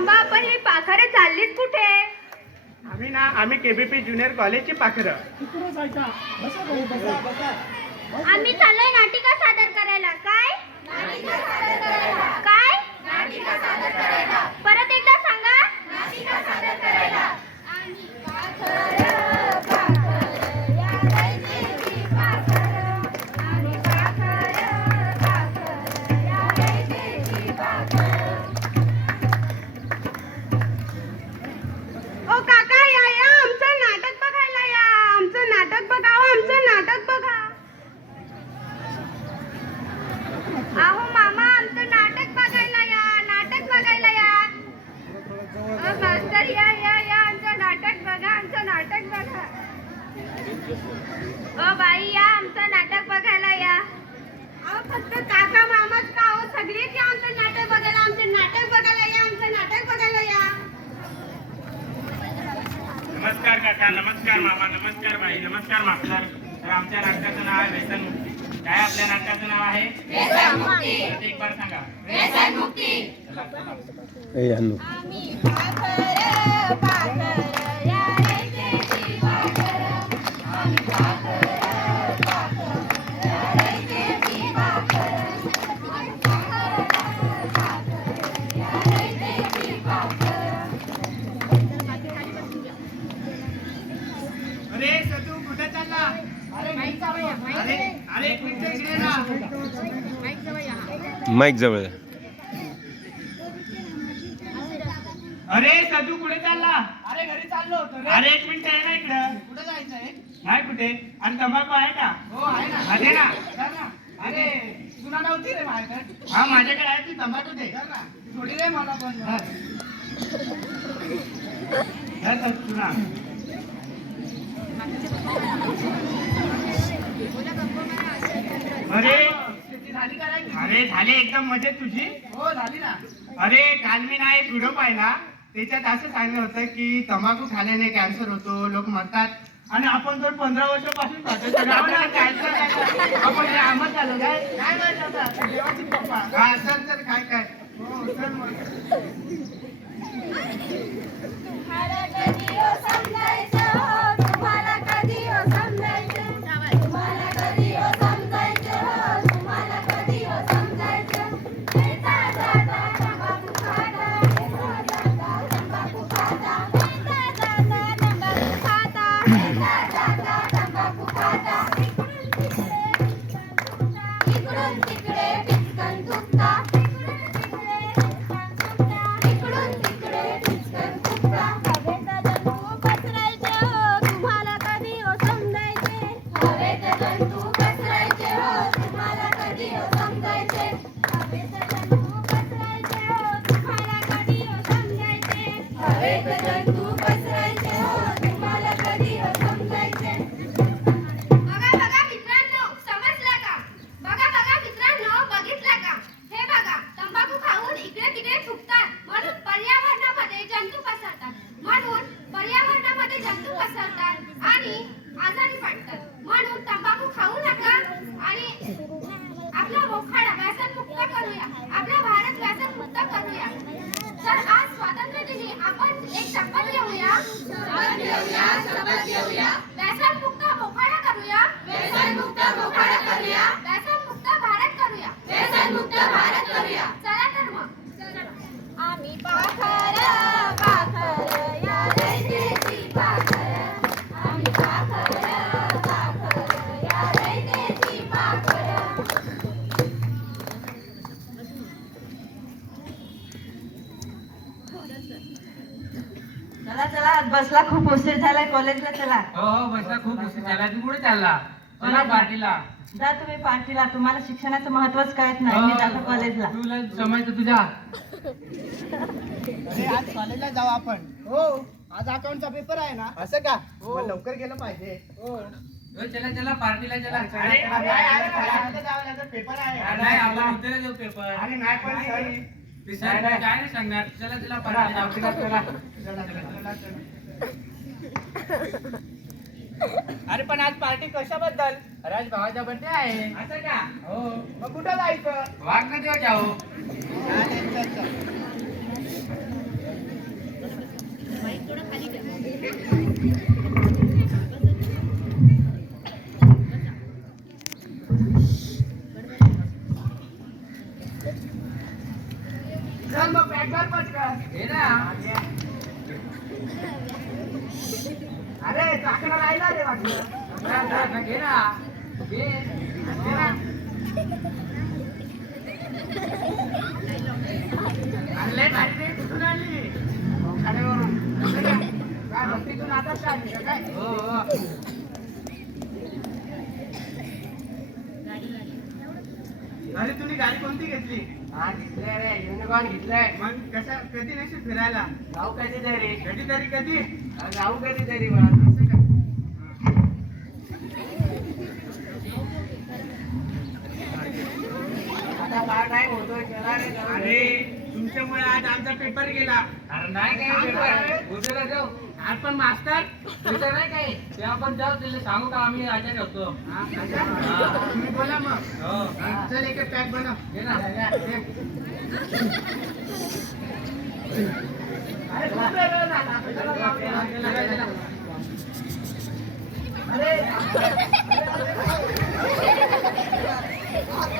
थांबा पण ही पाखरं चाललीत कुठे? आम्ही ना आम्ही केबीपी ज्युनियर कॉलेजची पाखरं. आम्ही चाललोय नाटिका सादर करायला. काय? काय? परत एकदा ओ बाई या आमचं नाटक बघायला या. अहो फक्त काका मामाच का हो? सगळेच या आमचं नाटक बघायला आमचं नाटक बघायला या आमचं नाटक बघायला या. नमस्कार काका नमस्कार मामा नमस्कार बाई नमस्कार मास्तर. तर आमच्या नाटकाचं नाव आहे व्यसन मुक्ती. काय आपल्या नाटकाचं नाव आहे? परत एक बार सांगा. चला, चला. आम्ही पाखरं, पाखरं, माईक जवळ अरे सजू कुठे चालला? अरे घरी चाललो होतो अरे एक मिनिट आहे ना इकडं? कुठे जायचंय नाही कुठे? आणि तंबाखू आहे का हो आहे ना. आहे ना? अरे तुला नव्हती रे माझ्याकडे. हा माझ्याकडे आहे ती तंबाखू दे थोडी रे मला पण. तुला. अरे अरे झाली एकदम मजेत तुझी. हो झाली ना. अरे काल मी ना एक व्हिडिओ पाहिला. त्याच्यात असं सांगितलं होतं की तंबाखू खाल्याने कॅन्सर होतो लोक मरतात. आणि आपण तर पंधरा वर्षापासून खातो कॅन्सर काय आपण हे आमत झालो काय काय माहीत आता देवाची. हा तर काय काय? हो चल Thank you. बसला खूप उशीर झालाय कॉलेजला चला हो हो बसला खूप उशीर झाला तू कुठे चालला चला पार्टीला जा तुम्ही पार्टीला तुम्हाला शिक्षणाचं महत्वच कळत नाही मी जातो कॉलेजला तुला समजतं तुझ्या अरे आज कॉलेजला जाऊ आपण हो आज अकाउंटचा पेपर आहे ना असं का मग लवकर गेलं पाहिजे हो हो, चला चला पार्टीला चला अरे अरे, अरे, कॉलेजला जावं लागेल, पेपर आहे नाही आपण उद्याला जाऊ पेपर अरे नाही पण सर सर काय नाही सांगणार चला चला पार्टीला जाऊ अरे पण आज पार्टी कशाबद्दल? राज भावाचा बर्थडे आहे. असं का? हो. मग कुठं जायचं? वाघ नदीवर जाऊ. चल मग अरे चाकणा राहिला रे वाटलं घे ना घे ना आणले. कुठून आणली खाण्यावरून हो. काय भक्तीतून आताच आणली काय? हो हो. अरे तुम्ही गाडी कोणती घेतली? हा घेतलंय रे युनिकॉर्न घेतलंय. मग कशा कधी नशी फिरायला? जाऊ कधीतरी. कधीतरी कधी? जाऊ कधीतरी बा. असं का? आता काय टाइम होतोय? चला रे जाऊ अरे तुमच्यामुळे आज आमचा पेपर गेला. अरे नाही काय पेपर? उद्याला जाऊ आज पण मास्तर तिथं नाही काय ते आपण जाऊ तिला सांगू का आम्ही आजा ठेवतो? हा, अच्छा. तुम्ही बोला मग. हो. हा, चल एक पॅक बनव. घे ना. अरे खूप वेळ झाला. चला, जाऊया. चला, चला. अरे.